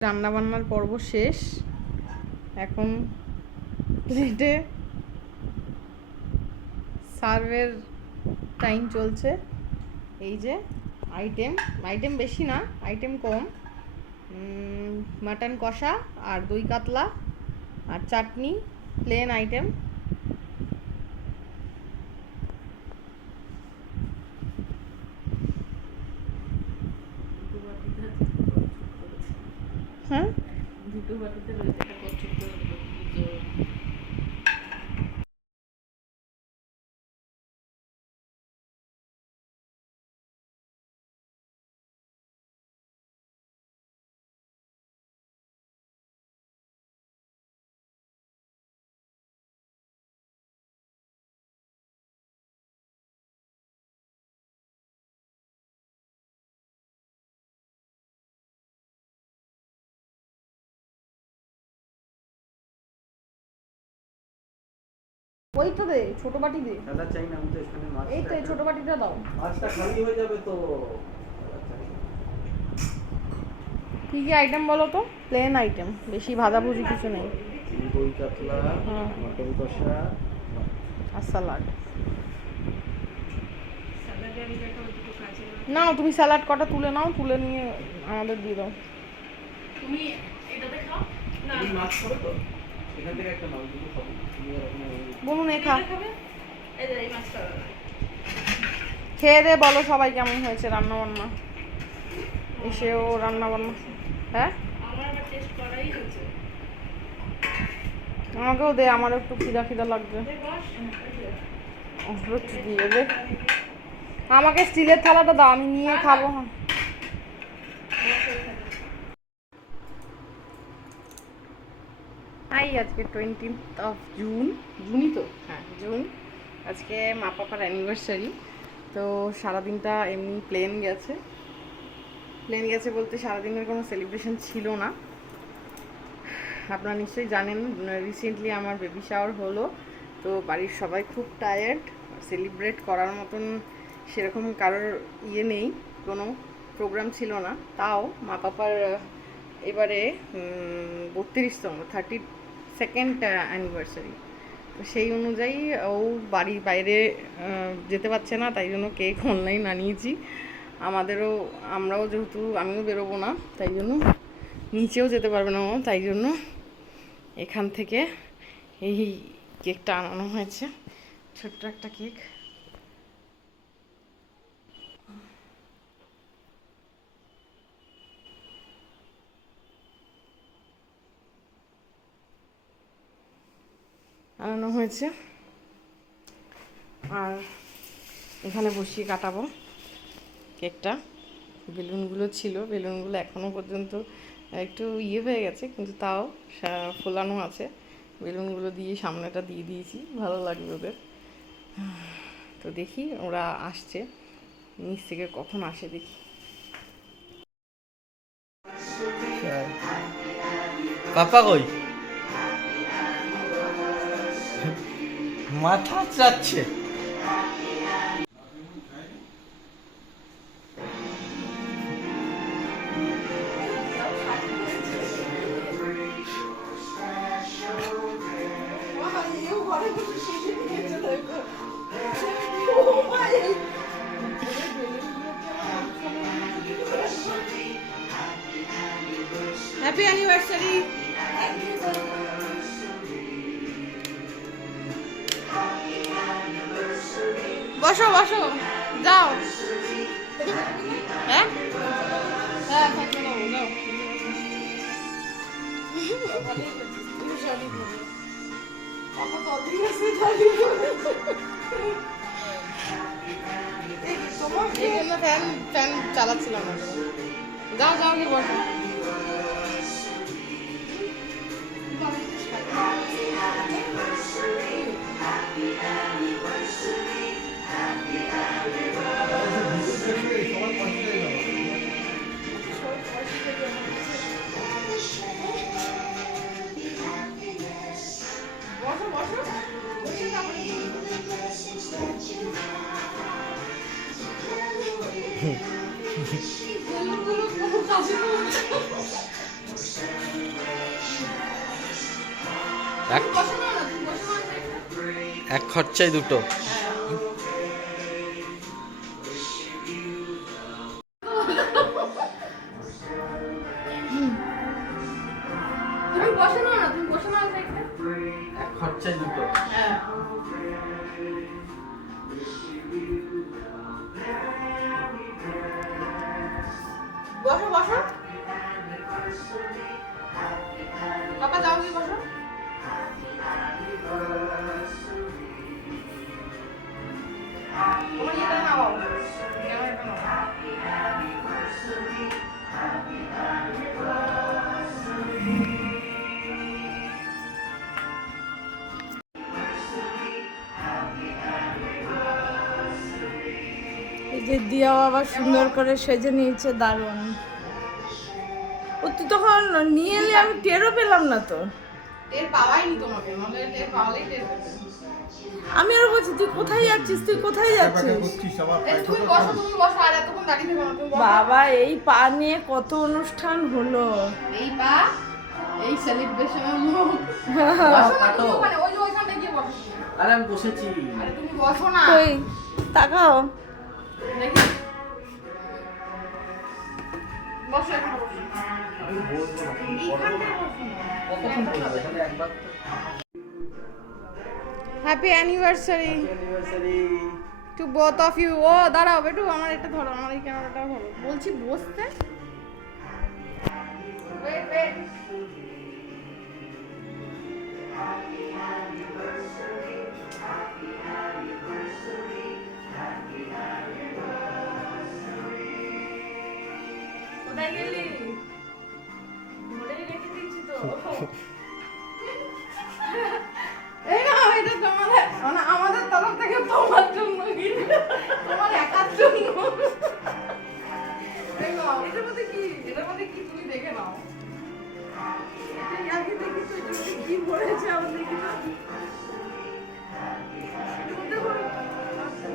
রান্নাবান্নার পর্ব শেষ। এখন প্লেটে সার্ভের টাইম চলছে। এই যে আইটেম আইটেম বেশি না আইটেম কম। মাটন কষা আর দই কাতলা আর চাটনি প্লেন আইটেম হ্যাঁ দুটো বাটিতে রয়েছে একটা কচ্ছপ করে পুজো। ওইটা দে ছোট বাটি দে। দাদা চাই না আমি তো এখানে মাছ এই তো এই ছোট বাটিটা দাও। মাছটা খালি হয়ে যাবে তো। কি কি আইটেম বলো তো? প্লেন আইটেম বেশি ভাজাভুজি কিছু নেই। দই কাতলা। মটন কষা। আর স্যালাড। নাও তুমি স্যালাড কটা তুলে নাও তুলে নিয়ে আমাদের দিয়ে দাও। তুমি এটাতে খাও? না। মাছ খাবে তো? এ খা। খেয়ে দে বলো সবাই কেমন হয়েছে রান্না বান্না এসেও রান্না বান্না হ্যাঁ? আমার আবার টেস্ট করাই হয়েছে। আমাকেও দে আমার একটু খিদা খিদা লাগবে। একটু দিয়ে দে। আমাকে স্টিলের থালাটা দাও আমি নিয়ে খাব। হাই আজকে টোয়েন্টিথ অফ জুন জুনই তো? হ্যাঁ জুন আজকে মা পাপার অ্যানিভার্সারি তো সারাদিনটা এমনি প্লেন গেছে। প্লেন গেছে বলতে সারাদিনের কোনো সেলিব্রেশন ছিল না। আপনারা নিশ্চয়ই জানেন রিসেন্টলি আমার বেবি শাওয়ার হলো। তো বাড়ির সবাই খুব টায়ার্ড সেলিব্রেট করার মতন সেরকম কারোর ইয়ে নেই। কোনো প্রোগ্রাম ছিল না। তাও মা পাপার, এবারে বত্রিশতম থার্টি সেকেন্ড অ্যানিভার্সারি তো সেই অনুযায়ী ও বাড়ির বাইরে যেতে পারছে না, তাই জন্য কেক অনলাইন আনিয়েছি। আমাদেরও, আমরাও যেহেতু, আমিও বেরোবো না, তাই জন্য নিচেও যেতে পারবে না ও, তাই জন্য এখান থেকে এই কেকটা আনানো হয়েছে। ছোট্ট একটা কেক আনানো হয়েছে। আর এখানে বসিয়ে কাটাবো কেকটা। বেলুনগুলো ছিল, বেলুনগুলো এখনও পর্যন্ত একটু ইয়ে হয়ে গেছে, কিন্তু তাও ফোলানো আছে। বেলুনগুলো দিয়ে সামনেটা দিয়ে দিয়েছি, ভালো লাগবে ওদের। তো দেখি ওরা আসছে, নিচ থেকে কখন আসে দেখি। পাপা কই? মাথা চাচ্ছে। বসো বসো যাও। হ্যাঁ? হ্যাঁ যাও। ফ্যান ফ্যান চালাচ্ছিলাম যাও যাও কি বসো। খরচায় দুটো। যে দিয়াও আবার সুন্দর করে সেজে নিয়েছে, দারুণ। ও, তুই তখন নিয়ে এলে আমি টেরও পেলাম না তো। টের পাওয়াই তোমাকে নাহলে টের পাওয়ালেই টের পেতে। আমি আর বলছি তুই কোথায় যাচ্ছিস? তুই কোথায় যাচ্ছিস? তুমি বসো তুমি বসো আর এতক্ষণ দাঁড়িয়ে থেকো না তুমি বাবা এই পা নিয়ে কত অনুষ্ঠান হলো? এই পা এই সেলিব্রেশনের লোক বসো না তুমি ওখানে ওই যে ওইখানটা গিয়ে বসো। আরে আমি বসেছি। আরে তুমি বসো না। তাকাও। দেখি। Happy anniversary to both of you ও দাঁড়াও একটু আমার এটা ধরো আমার এই ক্যামেরাটাও ধরো। বলছি বসতে? Wait, wait. কোথায় গেলি ধরে রেখে দিয়েছি তো এই না এটা তোমাদের মানে আমাদের তরফ থেকে তোমার জন্য। তোমার একার জন্য। দেখো এটার মধ্যে কি এটার মধ্যে কি তুমি দেখে নাও। আগে দেখি তো এটার মধ্যে কি পড়েছে আমার দেখি তো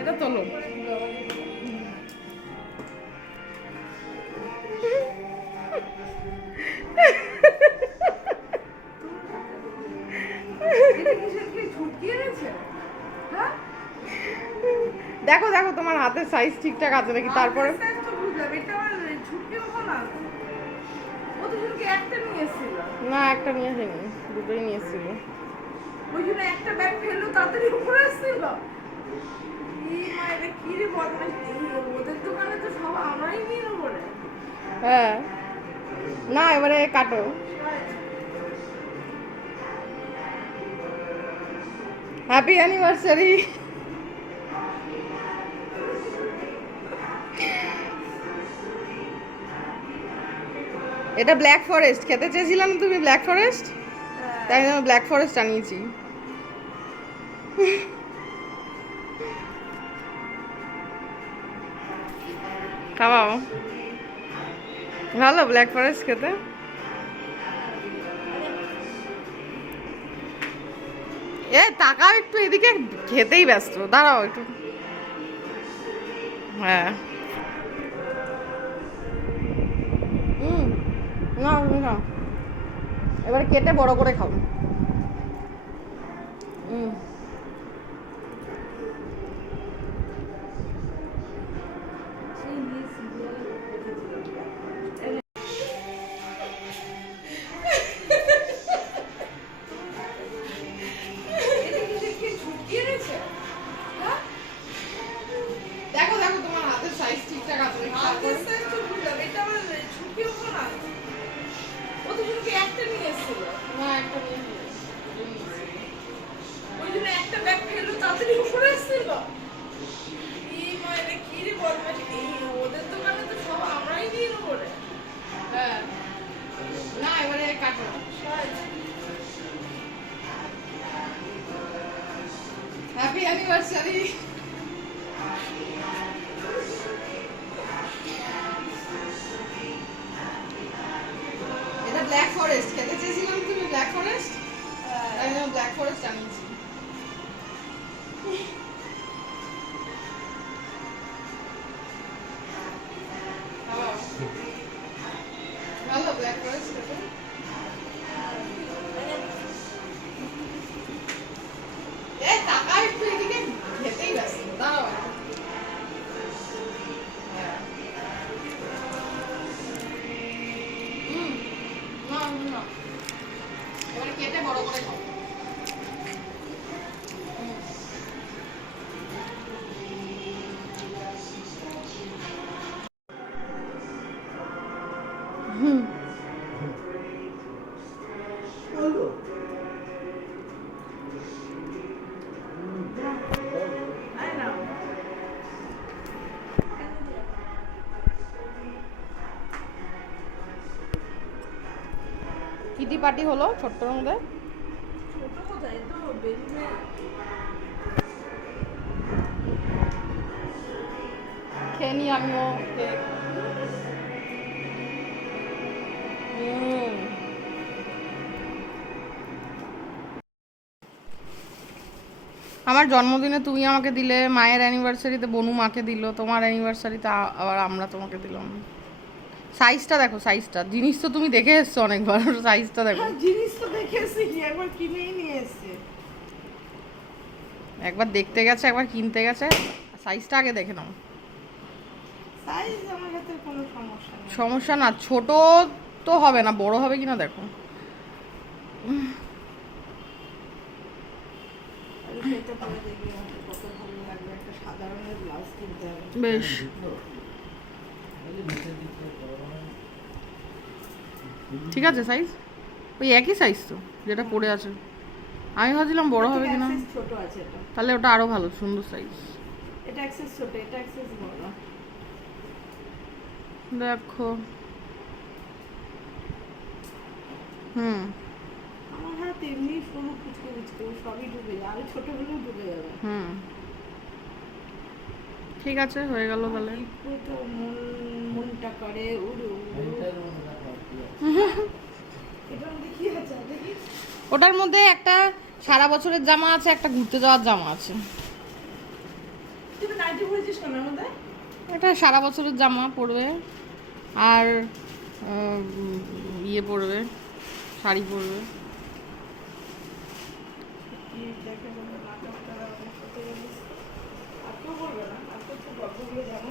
এটা তোলো। সাইজ ঠিকঠাক আছে নাকি? তারপরে? না? একটা নিয়ে আসেনি দুটোই নিয়ে এসেছিল ওই জন্য একটা ব্যাগ ফেলল তাড়াতাড়ি উপরে আসছিল? এই মা এটা কি রে বদমাইশ? এই ওদের দোকানে তো সব আমরাই নিয়ে নেব হ্যাঁ। না এবারে কাটো। হ্যাপি অ্যানিভার্সারি এটা ব্ল্যাক ফরেস্ট খেতে চেয়েছিলাম তুমি ব্ল্যাক ফরেস্ট তাই জন্য ব্ল্যাক ফরেস্ট আনিয়েছি। খাওয়াও। ভালো ব্ল্যাক ফরেস্ট খেতে। এ তাকাও একটু এদিকে খেতেই ব্যস্ত। দাঁড়াও একটু। হ্যাঁ। না। এবার কেটে বড় করে খাব। হুম এবারে কাটো পার্টি হলো ছোট্টর মধ্যে খেয়ে আমিও আমার জন্মদিনে তুমি আমাকে দিলে, মায়ের অ্যানিভার্সারিতে বনু মাকে দিল, তোমার অ্যানিভার্সারিতে আবার আমরা তোমাকে দিলাম। সাইজটা দেখো সাইজটা জিনিস তো তুমি দেখে এসছো অনেকবার সাইজটা দেখো। হ্যাঁ, জিনিস তো দেখে এসেছি একবার কিনেই নিয়ে এসছে। একবার দেখতে গেছে একবার কিনতে গেছে। সাইজটা আগে দেখে নাও। সাইজ আমার হাতে কোনো সমস্যা নেই। সমস্যা না ছোট তো হবে না বড় হবে কিনা দেখো। আমি ঠিক আছে সাইজ ওই একই সাইজ তো যেটা পড়ে আছে। আমি ভাবছিলাম বড় হবে কিনা। ছোট আছে এটা। তাহলে ওটা আরও ভালো সুন্দর সাইজ এটা অ্যাক্সেস ছোট এটা অ্যাক্সেস বড়। দেখো। হুম। আমার হাত এমনি সরু কুচকে কুচকে সবই ঢুকে যায়। আরও ছোট হলেও ঢুকে যাবে। হুম। ঠিক আছে হয়ে গেল তাহলে। মন মনটা করে উড়ে ওটার মধ্যে একটা সারা বছরের জামা আছে, একটা ঘুরতে যাওয়ার জামা আছে। একটা সারা বছরের জামা পরবে, আর ইয়ে পরবে, শাড়ি পরবে। আর কেউ বলবে না, আর খুব গল্পগুলো জানো।